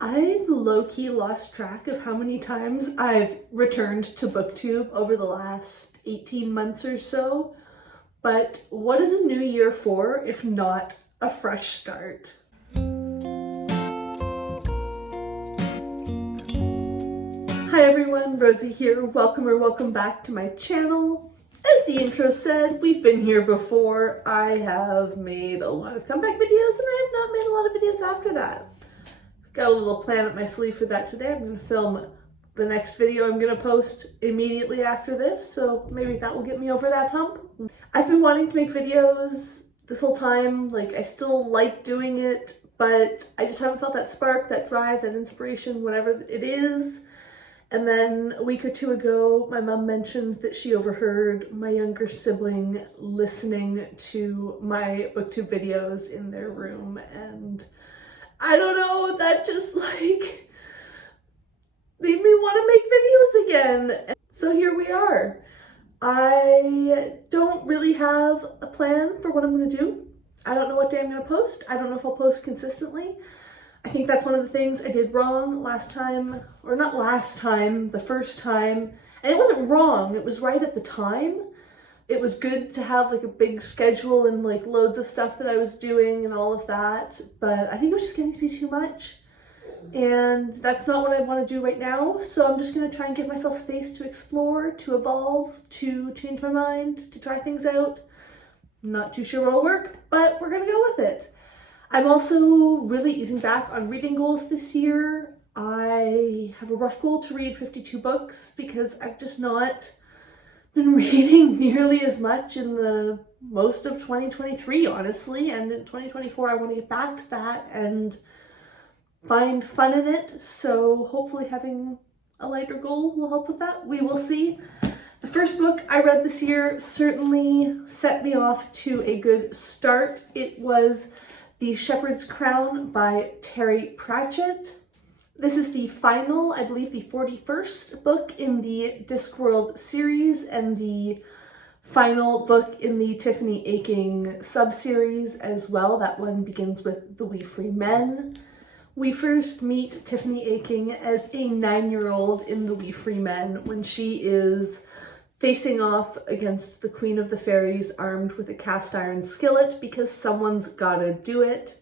I've low-key lost track of how many times I've returned to Booktube over the last 18 months or so, but what is a new year for if not a fresh start? Hi everyone, Rosie here. Welcome back to my channel. As the intro said, we've been here before. I have made a lot of comeback videos and I have not made a lot of videos after that. Got a little plan up my sleeve for that today. I'm going to film the next video I'm going to post immediately after this, so maybe that will get me over that hump. I've been wanting to make videos this whole time. Like, I still like doing it, but I just haven't felt that spark, that drive, that inspiration, whatever it is. And then a week or two ago, my mom mentioned that she overheard my younger sibling listening to my Booktube videos in their room, and I don't know, that just like made me want to make videos again. So here we are. I don't really have a plan for what I'm going to do. I don't know what day I'm going to post. I don't know if I'll post consistently. I think that's one of the things I did wrong last time, or not last time, the first time. And it wasn't wrong, it was right at the time. It was good to have like a big schedule and like loads of stuff that I was doing and all of that, but I think it was just getting to be too much. And that's not what I want to do right now, so I'm just going to try and give myself space to explore, to evolve, to change my mind, to try things out. I'm not too sure what'll work, but we're going to go with it. I'm also really easing back on reading goals this year. I have a rough goal to read 52 books because I've just not been reading nearly as much in the most of 2023, honestly, and in 2024 I want to get back to that and find fun in it, so hopefully having a lighter goal will help with that. We will see. The first book I read this year certainly set me off to a good start. It was The Shepherd's Crown by Terry Pratchett. This is the final, I believe the 41st book in the Discworld series and the final book in the Tiffany Aching sub-series as well. That one begins with The We Free Men. We first meet Tiffany Aching as a 9-year-old in The We Free Men when she is facing off against the Queen of the Fairies armed with a cast iron skillet because someone's gotta do it.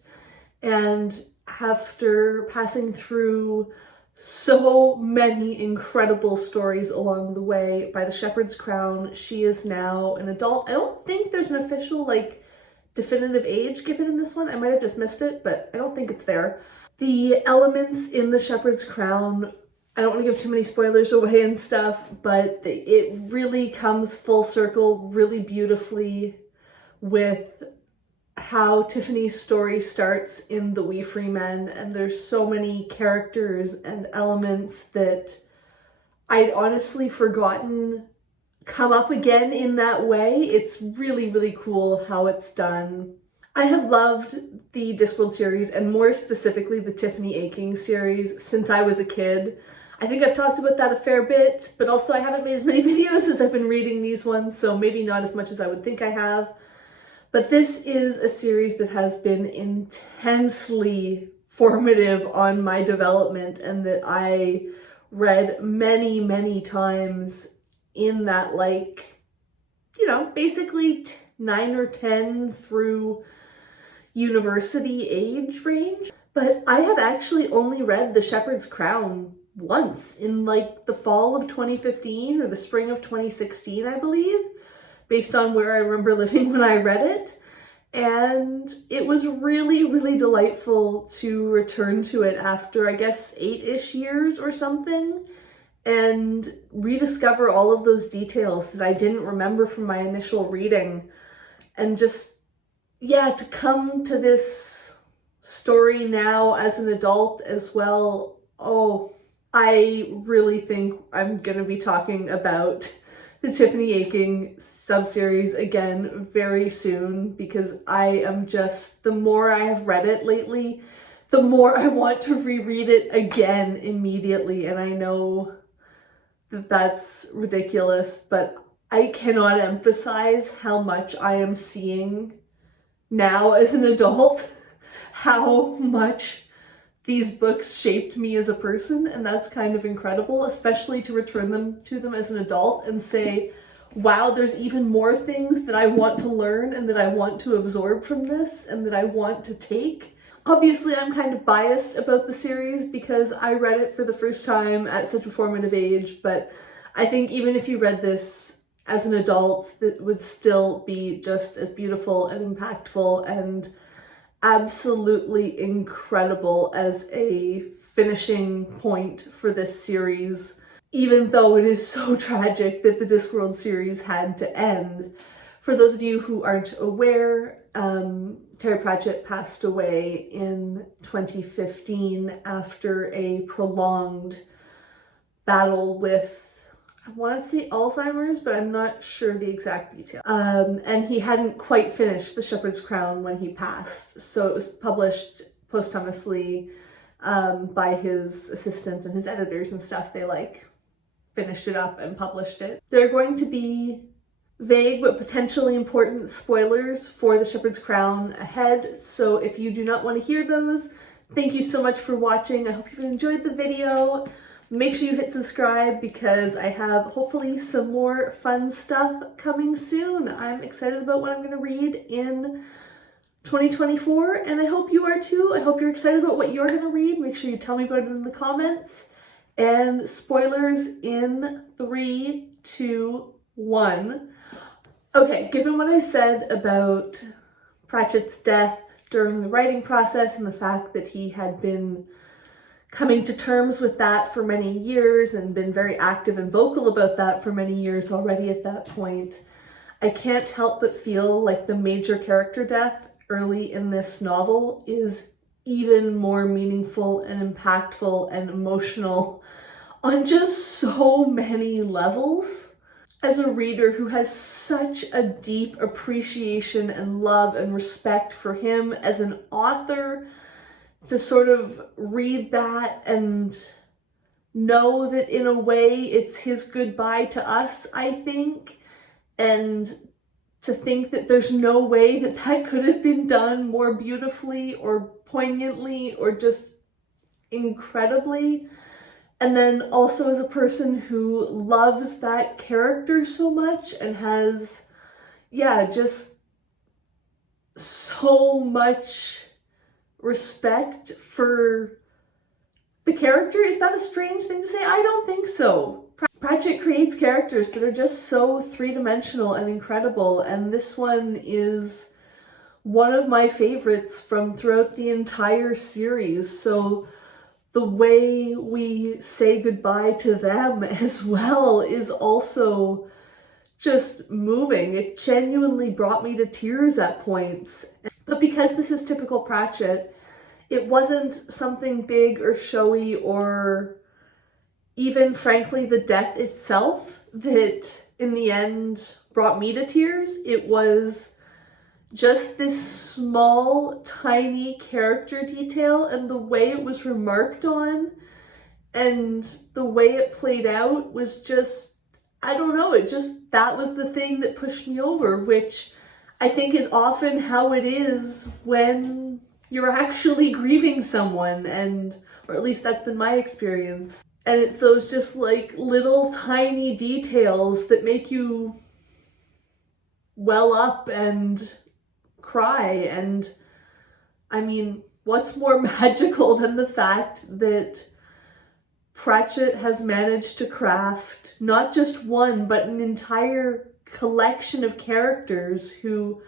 And after passing through so many incredible stories along the way, by the Shepherd's Crown, she is now an adult. I don't think there's an official, like, definitive age given in this one. I might have just missed it, but I don't think it's there. The elements in the Shepherd's Crown, I don't want to give too many spoilers away and stuff, but it really comes full circle really beautifully with how Tiffany's story starts in The We Free Men, and there's so many characters and elements that I'd honestly forgotten come up again in that way. It's really, really cool how it's done. I have loved the Discworld series, and more specifically the Tiffany Aching series, since I was a kid. I think I've talked about that a fair bit, but also I haven't made as many videos as I've been reading these ones, so maybe not as much as I would think I have. But this is a series that has been intensely formative on my development and that I read many, many times in that, like, you know, basically 9 or 10 through university age range. But I have actually only read The Shepherd's Crown once in like the fall of 2015 or the spring of 2016, I believe, based on where I remember living when I read it. And it was really, really delightful to return to it after, I guess, 8-ish years or something, and rediscover all of those details that I didn't remember from my initial reading. And just, yeah, to come to this story now as an adult as well, oh, I really think I'm going to be talking about the Tiffany Aching sub-series again very soon, because I am just, the more I have read it lately, the more I want to reread it again immediately. And I know that that's ridiculous, but I cannot emphasize how much I am seeing now as an adult, how much these books shaped me as a person, and that's kind of incredible, especially to return them to them as an adult and say, wow, there's even more things that I want to learn and that I want to absorb from this and that I want to take. Obviously, I'm kind of biased about the series because I read it for the first time at such a formative age, but I think even if you read this as an adult, it would still be just as beautiful and impactful and absolutely incredible as a finishing point for this series, even though it is so tragic that the Discworld series had to end. For those of you who aren't aware, Terry Pratchett passed away in 2015 after a prolonged battle with, I want to say Alzheimer's, but I'm not sure the exact detail. And he hadn't quite finished The Shepherd's Crown when he passed, so it was published posthumously by his assistant and his editors and stuff. They finished it up and published it. There are going to be vague but potentially important spoilers for The Shepherd's Crown ahead, so if you do not want to hear those, thank you so much for watching. I hope you've enjoyed the video. Make sure you hit subscribe because I have hopefully some more fun stuff coming soon. I'm excited about what I'm going to read in 2024, and I hope you are too. I hope you're excited about what you're going to read. Make sure you tell me about it in the comments. And spoilers in 3, 2, 1. Okay, given what I said about Pratchett's death during the writing process and the fact that he had been coming to terms with that for many years and been very active and vocal about that for many years already at that point, I can't help but feel like the major character death early in this novel is even more meaningful and impactful and emotional on just so many levels. As a reader who has such a deep appreciation and love and respect for him as an author, to sort of read that and know that in a way it's his goodbye to us, I think, and to think that there's no way that that could have been done more beautifully or poignantly or just incredibly. And then also as a person who loves that character so much and has, just so much respect for the character. Is that a strange thing to say? I don't think so. Pratchett creates characters that are just so three-dimensional and incredible, and this one is one of my favorites from throughout the entire series. So the way we say goodbye to them as well is also just moving. It genuinely brought me to tears at points. But because this is typical Pratchett, it wasn't something big or showy or even, frankly, the death itself that in the end brought me to tears. It was just this small, tiny character detail, and the way it was remarked on and the way it played out was just, I don't know, that was the thing that pushed me over, which I think is often how it is when you're actually grieving someone, or at least that's been my experience. And it's those just little tiny details that make you well up and cry. And I mean, what's more magical than the fact that Pratchett has managed to craft not just one, but an entire collection of characters who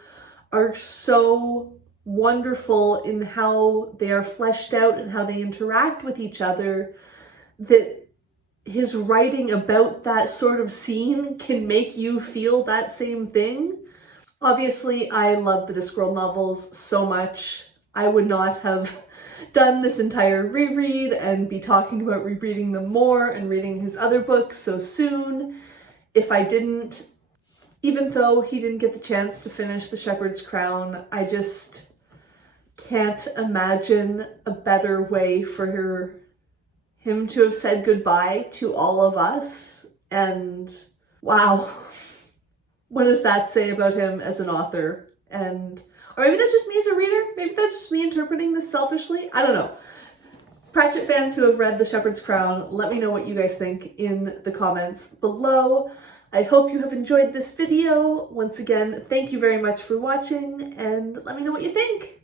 are so wonderful in how they are fleshed out and how they interact with each other, that his writing about that sort of scene can make you feel that same thing. Obviously, I love the Discworld novels so much. I would not have done this entire reread and be talking about rereading them more and reading his other books so soon if I didn't. Even though he didn't get the chance to finish The Shepherd's Crown, I just can't imagine a better way for him to have said goodbye to all of us. And wow, what does that say about him as an author? Or maybe that's just me as a reader. Maybe that's just me interpreting this selfishly. I don't know. Pratchett fans who have read The Shepherd's Crown, let me know what you guys think in the comments below. I hope you have enjoyed this video. Once again, thank you very much for watching, and let me know what you think.